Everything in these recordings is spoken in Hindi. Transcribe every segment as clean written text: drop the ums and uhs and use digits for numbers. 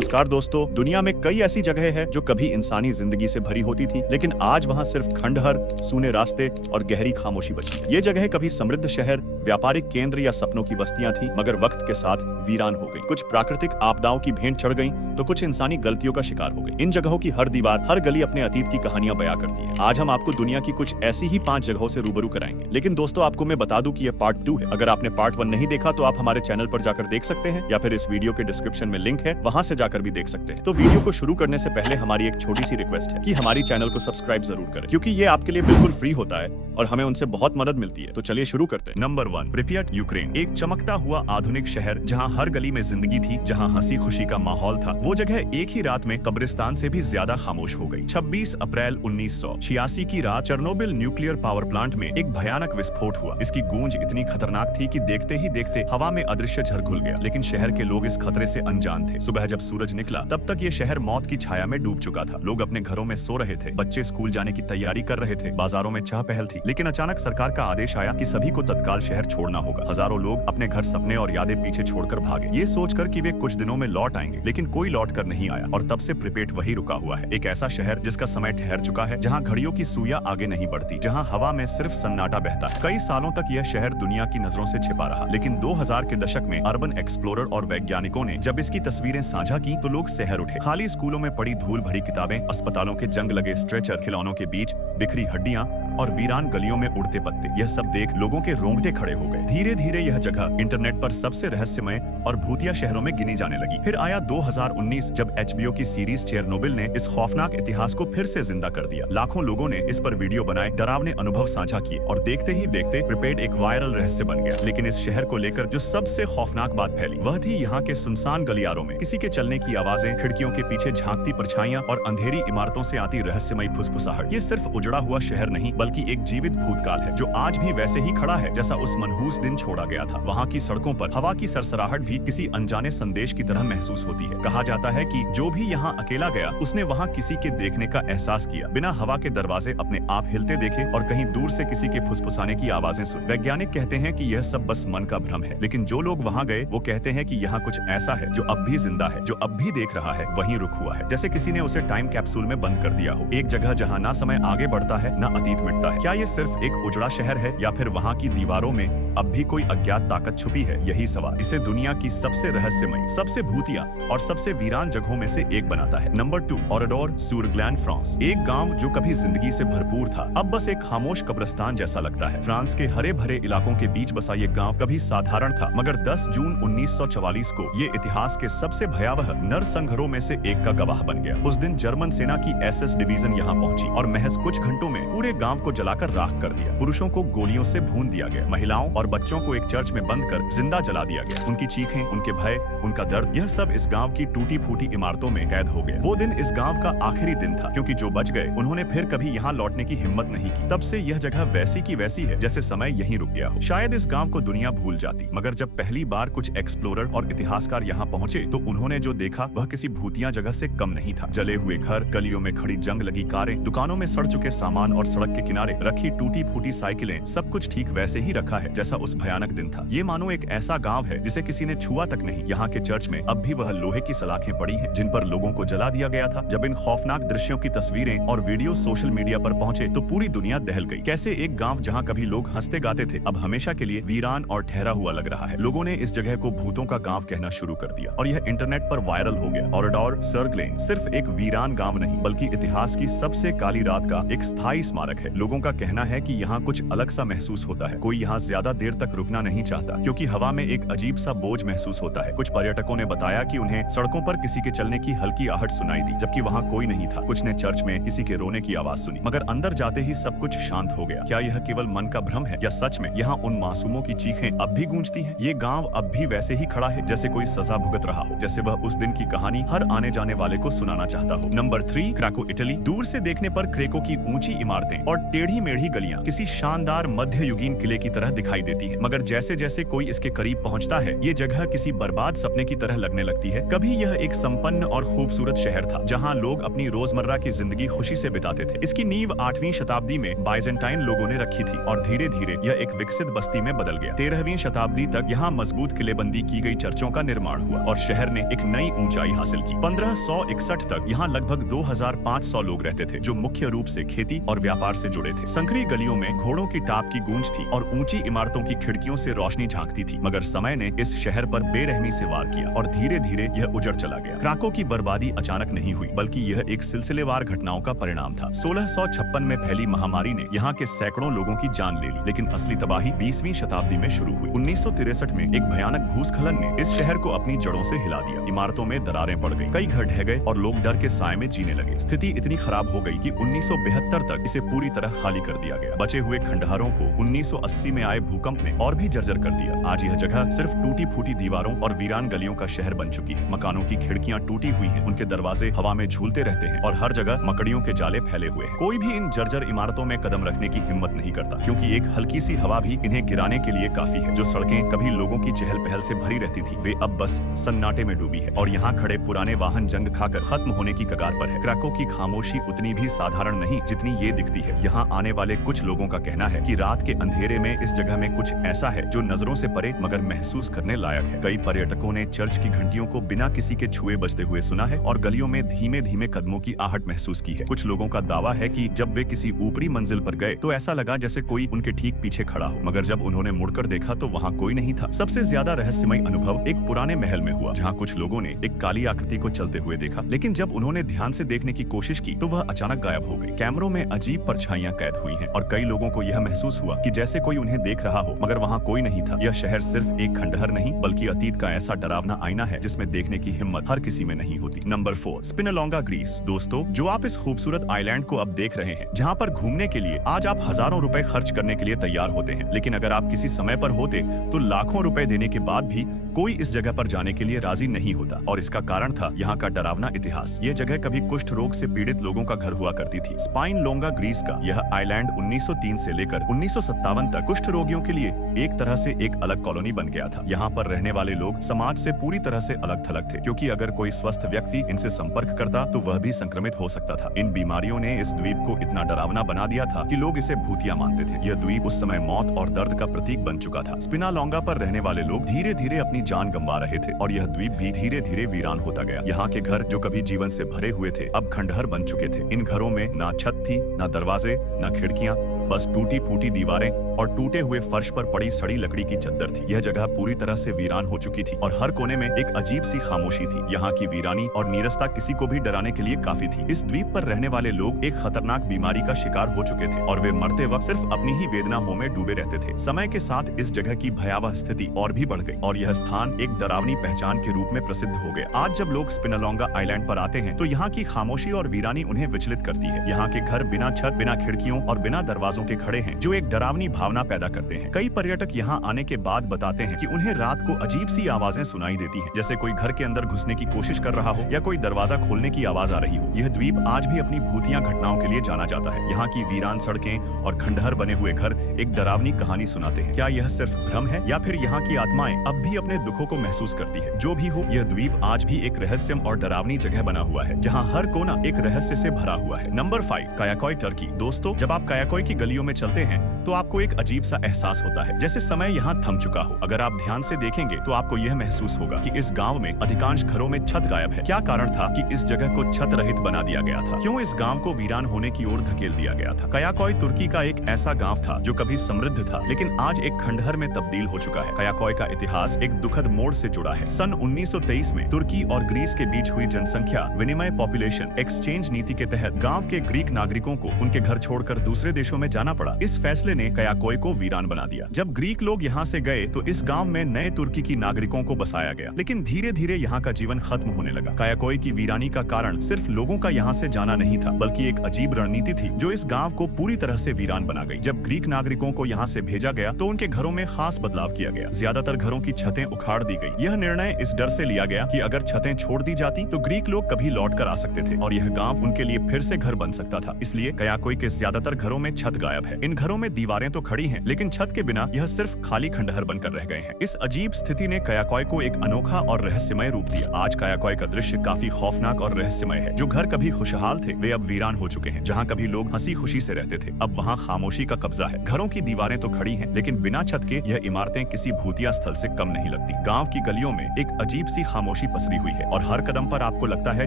नमस्कार दोस्तों, दुनिया में कई ऐसी जगह है जो कभी इंसानी जिंदगी से भरी होती थी, लेकिन आज वहाँ सिर्फ खंडहर, सूने रास्ते और गहरी खामोशी बची है। ये जगह कभी समृद्ध शहर, व्यापारिक केंद्र या सपनों की बस्तियां थी, मगर वक्त के साथ वीरान हो गई। कुछ प्राकृतिक आपदाओं की भेंट चढ़ गईं, तो कुछ इंसानी गलतियों का शिकार हो गई। इन जगहों की हर दीवार, हर गली अपने अतीत की कहानियां बयां करती है। आज हम आपको दुनिया की कुछ ऐसी ही 5 जगहों से रूबरू कराएंगे। लेकिन दोस्तों, आपको मैं बता दूं कि ये पार्ट 2 है। अगर आपने पार्ट 1 नहीं देखा तो आप हमारे चैनल पर जाकर देख सकते हैं, या फिर इस वीडियो के डिस्क्रिप्शन में लिंक है, वहां से जाकर भी देख सकते हैं। तो वीडियो को शुरू करने से पहले हमारी एक छोटी सी रिक्वेस्ट है कि हमारी चैनल को सब्सक्राइब जरूर करें, क्योंकि ये आपके लिए बिल्कुल फ्री होता है और हमें उनसे बहुत मदद मिलती है। तो चलिए शुरू करते हैं। Number 1, Pripyat, Ukraine. एक चमकता हुआ आधुनिक शहर जहां हर गली में जिंदगी थी, जहां हंसी खुशी का माहौल था। वो जगह एक ही रात में कब्रिस्तान से भी ज्यादा खामोश हो गई। 26 अप्रैल 1986 की रात चेर्नोबिल न्यूक्लियर पावर प्लांट में एक भयानक विस्फोट हुआ। इसकी गूंज इतनी खतरनाक थी कि देखते ही देखते हवा में अदृश्य झर घुल गया। लेकिन शहर के लोग इस खतरे से अनजान थे। सुबह जब सूरज निकला, तब तक ये शहर मौत की छाया में डूब चुका था। लोग अपने घरों में सो रहे थे, बच्चे स्कूल जाने की तैयारी कर रहे थे, बाजारों में चहल-पहल थी। लेकिन अचानक सरकार का आदेश आया कि सभी को तत्काल शहर छोड़ना होगा। हजारों लोग अपने घर, सपने और यादें पीछे छोड़कर भागे, ये सोचकर कि वे कुछ दिनों में लौट आएंगे। लेकिन कोई लौट कर नहीं आया और तब से प्रिपेट वही रुका हुआ है। एक ऐसा शहर जिसका समय ठहर चुका है, जहाँ घड़ियों की सुइयां आगे नहीं बढ़ती, जहाँ हवा में सिर्फ सन्नाटा बहता है। कई सालों तक यह शहर दुनिया की नजरों से छिपा रहा, लेकिन 2000 के दशक में अर्बन एक्सप्लोरर और वैज्ञानिकों ने जब इसकी तस्वीरें साझा की तो लोग सहर उठे। खाली स्कूलों में पड़ी धूल भरी किताबें, अस्पतालों के जंग लगे स्ट्रेचर, खिलौनों के बीच बिखरी हड्डियां और वीरान गलियों में उड़ते पत्ते, यह सब देख लोगों के रोंगटे खड़े हो गए। धीरे धीरे यह जगह इंटरनेट पर सबसे रहस्यमय और भूतिया शहरों में गिनी जाने लगी। फिर आया 2019, जब HBO की सीरीज चेर्नोबिल ने इस खौफनाक इतिहास को फिर से जिंदा कर दिया। लाखों लोगों ने इस पर वीडियो बनाए, डरावने अनुभव साझा किए और देखते ही देखते प्रिपेट एक वायरल रहस्य बन गया। लेकिन इस शहर को लेकर जो सबसे खौफनाक बात फैली, वह थी यहाँ के सुनसान गलियारों में किसी के चलने की आवाजें, खिड़कियों के पीछे झांकती परछाइयां और अंधेरी इमारतों से आती रहस्यमयी फुसफुसाहट। ये सिर्फ उजड़ा हुआ शहर नहीं, बल्कि एक जीवित भूतकाल है जो आज भी वैसे ही खड़ा है जैसा उस मनहूस दिन छोड़ा गया था। वहाँ की सड़कों पर हवा की सरसराहट भी किसी अनजाने संदेश की तरह महसूस होती है। कहा जाता है कि जो भी यहाँ अकेला गया, उसने वहाँ किसी के देखने का एहसास किया, बिना हवा के दरवाजे अपने आप हिलते देखे और कहीं दूर से किसी के फुसफुसाने की आवाजें सुन। वैज्ञानिक कहते हैं कि यह सब बस मन का भ्रम है, लेकिन जो लोग वहाँ गए वो कहते हैं कि यहाँ कुछ ऐसा है जो अब भी जिंदा है, जो अब भी देख रहा है, वहीं रुक हुआ है, जैसे किसी ने उसे टाइम कैप्सूल में बंद कर दिया हो। एक जगह जहाँ ना समय आगे बढ़ता है, ना अतीत मिटता है। क्या ये सिर्फ एक उजड़ा शहर है, या फिर वहाँ की दीवारों में अब भी कोई अज्ञात ताकत छुपी है? यही सवाल इसे दुनिया की सबसे रहस्यमयी, सबसे भूतिया और सबसे वीरान जगहों में से एक बनाता है। Number 2, ओराडोर sur Glane, France. एक गांव जो कभी जिंदगी से भरपूर था, अब बस एक खामोश कब्रिस्तान जैसा लगता है। फ्रांस के हरे भरे इलाकों के बीच बसा ये गांव कभी साधारण था, मगर 10 जून 1944 को ये इतिहास के सबसे भयावह नरसंहारों में से एक का गवाह बन गया। उस दिन जर्मन सेना की SS डिवीजन यहाँ पहुंची और महज कुछ घंटों में पूरे गांव को जलाकर राख कर दिया। पुरुषों को गोलियों से भून दिया गया, महिलाओं और बच्चों को एक चर्च में बंद कर जिंदा जला दिया गया। उनकी चीखें, उनके भय, उनका दर्द, यह सब इस गांव की टूटी फूटी इमारतों में कैद हो गए। वो दिन इस गांव का आखिरी दिन था, क्योंकि जो बच गए उन्होंने फिर कभी यहाँ लौटने की हिम्मत नहीं की। तब से यह जगह वैसी की वैसी है जैसे समय यहीं रुक गया हो। शायद इस गांव को दुनिया भूल जाती, मगर जब पहली बार कुछ एक्सप्लोरर और इतिहासकार यहाँ पहुंचे तो उन्होंने जो देखा वह किसी भूतिया जगह से कम नहीं था। जले हुए घर, गलियों में खड़ी जंग लगी कारें, दुकानों में सड़ चुके सामान और सड़क के किनारे रखी टूटी फूटी साइकिलें, सब कुछ ठीक वैसे ही रखा है जैसा उस भयानक दिन था। ये मानो एक ऐसा गांव है जिसे किसी ने छुआ तक नहीं। यहाँ के चर्च में अब भी वह लोहे की सलाखें पड़ी हैं जिन पर लोगों को जला दिया गया था। जब इन खौफनाक दृश्यों की तस्वीरें और वीडियो सोशल मीडिया पर पहुंचे तो पूरी दुनिया दहल गई। कैसे एक गांव जहां कभी लोग हंसते गाते थे, अब हमेशा के लिए वीरान और ठहरा हुआ लग रहा है। लोगों ने इस जगह को भूतों का गांव कहना शुरू कर दिया और यह इंटरनेट पर वायरल हो गया। ओराडोर sur Glane सिर्फ एक वीरान गांव नहीं, बल्कि इतिहास की सबसे काली रात का एक स्थायी स्मारक है। लोगों का कहना है कि यहाँ कुछ अलग सा महसूस होता है। कोई यहाँ ज्यादा देर तक रुकना नहीं चाहता, क्योंकि हवा में एक अजीब सा बोझ महसूस होता है। कुछ पर्यटकों ने बताया कि उन्हें सड़कों पर किसी के चलने की हल्की आहट सुनाई दी, जबकि वहाँ कोई नहीं था। कुछ ने चर्च में किसी के रोने की आवाज सुनी, मगर अंदर जाते ही सब कुछ शांत हो गया। क्या यह केवल मन का भ्रम है, या सच में यहाँ उन मासूमों की चीखें अब भी गूंजती हैं? ये गांव अब भी वैसे ही खड़ा है जैसे कोई सजा भुगत रहा हो, जैसे वह उस दिन की कहानी हर आने जाने वाले को सुनाना चाहता हो। Number 3, Craco, Italy. दूर से देखने पर क्रेको की ऊंची इमारतें और टेढ़ी मेढ़ी गलियां किसी शानदार मध्ययुगीन किले की तरह दिखाई देती है, मगर जैसे जैसे कोई इसके करीब पहुंचता है ये जगह किसी बर्बाद सपने की तरह लगने लगती है। कभी यह एक संपन्न और खूबसूरत शहर था जहां लोग अपनी रोजमर्रा की जिंदगी खुशी से बिताते थे। इसकी नींव 8वीं शताब्दी में बाइजेंटाइन लोगों ने रखी थी और धीरे धीरे यह एक विकसित बस्ती में बदल गया। 13वीं शताब्दी तक यहाँ मजबूत किलेबंदी की गई चर्चों का निर्माण हुआ और शहर ने एक नई ऊंचाई हासिल की। 1561 तक यहाँ लगभग 2500 लोग रहते थे जो मुख्य रूप से खेती और व्यापार से जुड़े थे। संकरी गलियों में घोड़ों की टाप की गूंज थी और ऊंची इमारतों की खिड़कियों से रोशनी झांकती थी। मगर समय ने इस शहर पर बेरहमी से वार किया और धीरे धीरे यह उजड़ चला गया। क्राको की बर्बादी अचानक नहीं हुई बल्कि यह एक सिलसिलेवार घटनाओं का परिणाम था। 1656 में फैली महामारी ने यहाँ के सैकड़ों लोगों की जान ले ली, लेकिन असली तबाही 20वीं शताब्दी में शुरू हुई। 1963 में एक भयानक भूस्खलन ने इस शहर को अपनी जड़ों से हिला दिया। इमारतों में दरारें पड़ गईं, कई घर ढह गए और लोग डर के साए में जीने लगे। स्थिति इतनी खराब हो गई कि 1972 तक इसे पूरी तरह खाली कर दिया गया। बचे हुए खंडहरों को 1980 में आए भूकंप ने और भी जर्जर कर दिया। आज यह जगह सिर्फ टूटी फूटी दीवारों और वीरान गलियों का शहर बन चुकी है। मकानों की खिड़कियां टूटी हुई हैं, उनके दरवाजे हवा में झूलते रहते हैं और हर जगह मकड़ियों के जाले फैले हुए हैं। कोई भी इन जर्जर इमारतों में कदम रखने की हिम्मत नहीं करता, क्योंकि एक हल्की सी हवा भी इन्हें गिराने के लिए काफी है। जो सड़कें कभी लोगों की चहल पहल से भरी रहती थी वे अब बस सन्नाटे में डूबी है और यहाँ खड़े पुराने वाहन जंग खाकर खत्म होने की कगार पर है। क्राको की खामोशी उतनी भी साधारण नहीं जितनी ये दिखती है। यहाँ आने वाले कुछ लोगों का कहना है कि रात के अंधेरे में इस जगह में कुछ ऐसा है जो नजरों से परे मगर महसूस करने लायक है। कई पर्यटकों ने चर्च की घंटियों को बिना किसी के छुए बजते हुए सुना है और गलियों में धीमे धीमे कदमों की आहट महसूस की है। कुछ लोगों का दावा है कि जब वे किसी ऊपरी मंजिल पर गए तो ऐसा लगा जैसे कोई उनके ठीक पीछे खड़ा हो, मगर जब उन्होंने मुड़कर देखा तो वहाँ कोई नहीं था। सबसे ज्यादा रहस्यमय अनुभव एक पुराने महल में हुआ जहाँ कुछ लोगों ने एक काली आकृति को चलते हुए देखा, लेकिन जब उन्होंने ध्यान से देखने की कोशिश की तो वह अचानक गायब हो गई। कैमरों में अजीब परछाइयां कैद हुई हैं और कई लोगों को यह महसूस हुआ कि जैसे कोई उन्हें देख रहा हो, मगर वहाँ कोई नहीं था। यह शहर सिर्फ एक खंडहर नहीं बल्कि अतीत का ऐसा डरावना आईना है जिसमें देखने की हिम्मत हर किसी में नहीं होती। Number 4, Spinalonga, Greece. दोस्तों, जो आप इस खूबसूरत आइलैंड को अब देख रहे हैं, जहाँ पर घूमने के लिए आज आप हजारों रुपए खर्च करने के लिए तैयार होते हैं, लेकिन अगर आप किसी समय पर होते तो लाखों रुपए देने के बाद भी कोई इस जगह पर जाने के लिए राजी नहीं होता। और इसका कारण था यहाँ का डरावना इतिहास। यह जगह कभी कुष्ठ रोग से पीड़ित लोगों का घर हुआ करती थी। स्पाइनलोंगा, ग्रीस का यह आइलैंड 1903 से लेकर 1957 तक कुष्ठ रोगियों के लिए एक तरह से एक अलग कॉलोनी बन गया था। यहाँ पर रहने वाले लोग समाज से पूरी तरह से अलग थलग थे, क्योंकि अगर कोई स्वस्थ व्यक्ति इनसे संपर्क करता तो वह भी संक्रमित हो सकता था। इन बीमारियों ने इस द्वीप को इतना डरावना बना दिया था कि लोग इसे भूतिया मानते थे। यह द्वीप उस समय मौत और दर्द का प्रतीक बन चुका था। स्पिनालोंगा पर रहने वाले लोग धीरे धीरे अपनी जान गंवा रहे थे और यह द्वीप भी धीरे धीरे वीरान होता गया। यहाँ के घर जो कभी जीवन से भरे हुए थे अब खंडहर बन चुके थे। इन घरों में ना छत थी, ना दरवाजे, ना खिड़कियां, बस टूटी फूटी दीवारें और टूटे हुए फर्श पर पड़ी सड़ी लकड़ी की चद्दर थी। यह जगह पूरी तरह से वीरान हो चुकी थी और हर कोने में एक अजीब सी खामोशी थी। यहाँ की वीरानी और नीरसता किसी को भी डराने के लिए काफी थी। इस द्वीप पर रहने वाले लोग एक खतरनाक बीमारी का शिकार हो चुके थे और वे मरते वक्त सिर्फ अपनी ही वेदनाओं में डूबे रहते थे। समय के साथ इस जगह की भयावह स्थिति और भी बढ़ गई और यह स्थान एक डरावनी पहचान के रूप में प्रसिद्ध हो गया। आज जब लोग स्पिनालोंगा आइलैंड पर आते हैं तो यहाँ की खामोशी और वीरानी उन्हें विचलित करती है। यहाँ के घर बिना छत, बिना खिड़कियों और बिना दरवाजों के खड़े हैं, जो एक डरावनी भावना पैदा करते हैं। कई पर्यटक यहाँ आने के बाद बताते हैं कि उन्हें रात को अजीब सी आवाजें सुनाई देती हैं, जैसे कोई घर के अंदर घुसने की कोशिश कर रहा हो या कोई दरवाजा खोलने की आवाज आ रही हो। यह द्वीप आज भी अपनी भूतिया घटनाओं के लिए जाना जाता है। यहाँ की वीरान सड़कें और खंडहर बने हुए घर एक डरावनी कहानी सुनाते हैं। क्या यह सिर्फ भ्रम है या फिर यहाँ की आत्माएं अब भी अपने दुखों को महसूस करती है? जो भी हो, यह द्वीप आज भी एक रहस्यम और डरावनी जगह बना हुआ है, जहाँ हर कोना एक रहस्य से भरा हुआ है। Number 5, Kayakoy, Turkey. दोस्तों, जब आप कायाकोय की गलियों में चलते हैं तो आपको एक अजीब सा एहसास होता है, जैसे समय यहाँ थम चुका हो। अगर आप ध्यान से देखेंगे तो आपको यह महसूस होगा कि इस गांव में अधिकांश घरों में छत गायब है। क्या कारण था कि इस जगह को छत रहित बना दिया गया था? क्यों इस गांव को वीरान होने की ओर धकेल दिया गया था? कायाकोय तुर्की का एक ऐसा गांव था जो कभी समृद्ध था, लेकिन आज एक खंडहर में तब्दील हो चुका है। कायाकोय का इतिहास एक दुखद मोड़ से जुड़ा है। सन 1923 में तुर्की और ग्रीस के बीच हुई जनसंख्या विनिमय पॉपुलेशन एक्सचेंज नीति के तहत गांव के ग्रीक नागरिकों को उनके घर छोड़कर दूसरे देशों में जाना पड़ा। इस फैसले ने कायाकोय को वीरान बना दिया। जब ग्रीक लोग यहाँ से गए तो इस गांव में नए तुर्की की नागरिकों को बसाया गया, लेकिन धीरे धीरे यहाँ का जीवन खत्म होने लगा। कायाकोय की वीरानी का कारण सिर्फ लोगों का यहाँ से जाना नहीं था, बल्कि एक अजीब रणनीति थी जो इस गांव को पूरी तरह से वीरान बना गई। जब ग्रीक नागरिकों को यहाँ से भेजा गया तो उनके घरों में खास बदलाव किया गया। ज्यादातर घरों की छतें उखाड़ दी गई। यह निर्णय इस डर से लिया गया कि अगर छतें छोड़ दी जाती तो ग्रीक लोग कभी लौट कर आ सकते थे और यह गांव उनके लिए फिर से घर बन सकता था। इसलिए कायाकोय के ज्यादातर घरों में छत गायब है। इन घरों में दीवारें तो खड़ी हैं, लेकिन छत के बिना यह सिर्फ खाली खंडहर बनकर रह गए हैं। इस अजीब स्थिति ने कायाकॉय को एक अनोखा और रहस्यमय रूप दिया। आज कायाकॉय का दृश्य काफी खौफनाक और रहस्यमय है। जो घर कभी खुशहाल थे वे अब वीरान हो चुके हैं। जहाँ कभी लोग हंसी खुशी से रहते थे अब वहाँ खामोशी का कब्जा है। घरों की दीवारें तो खड़ी हैं, लेकिन बिना छत के यह इमारतें किसी भूतिया स्थल से कम नहीं लगती। गांव की गलियों में एक अजीब सी खामोशी पसरी हुई है और हर कदम पर आपको लगता है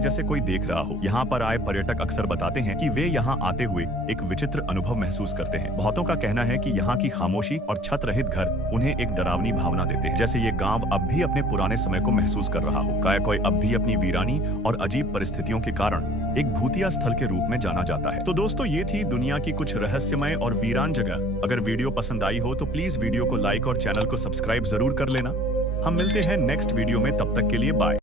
जैसे कोई देख रहा हो। यहाँ पर आए पर्यटक अक्सर बताते हैं कि वे यहाँ आते हुए एक विचित्र अनुभव महसूस करते हैं। बहुतों का कहना है कि यहाँ की खामोशी और छत रहित घर उन्हें एक डरावनी भावना देते हैं, जैसे ये गांव अब भी अपने पुराने समय को महसूस कर रहा हो। कायाकॉय अब भी अपनी वीरानी और अजीब परिस्थितियों के कारण एक भूतिया स्थल के रूप में जाना जाता है। तो दोस्तों, ये थी दुनिया की कुछ रहस्यमय और वीरान जगह। अगर वीडियो पसंद आई हो तो प्लीज वीडियो को लाइक और चैनल को सब्सक्राइब जरूर कर लेना। हम मिलते हैं नेक्स्ट वीडियो में, तब तक के लिए बाय।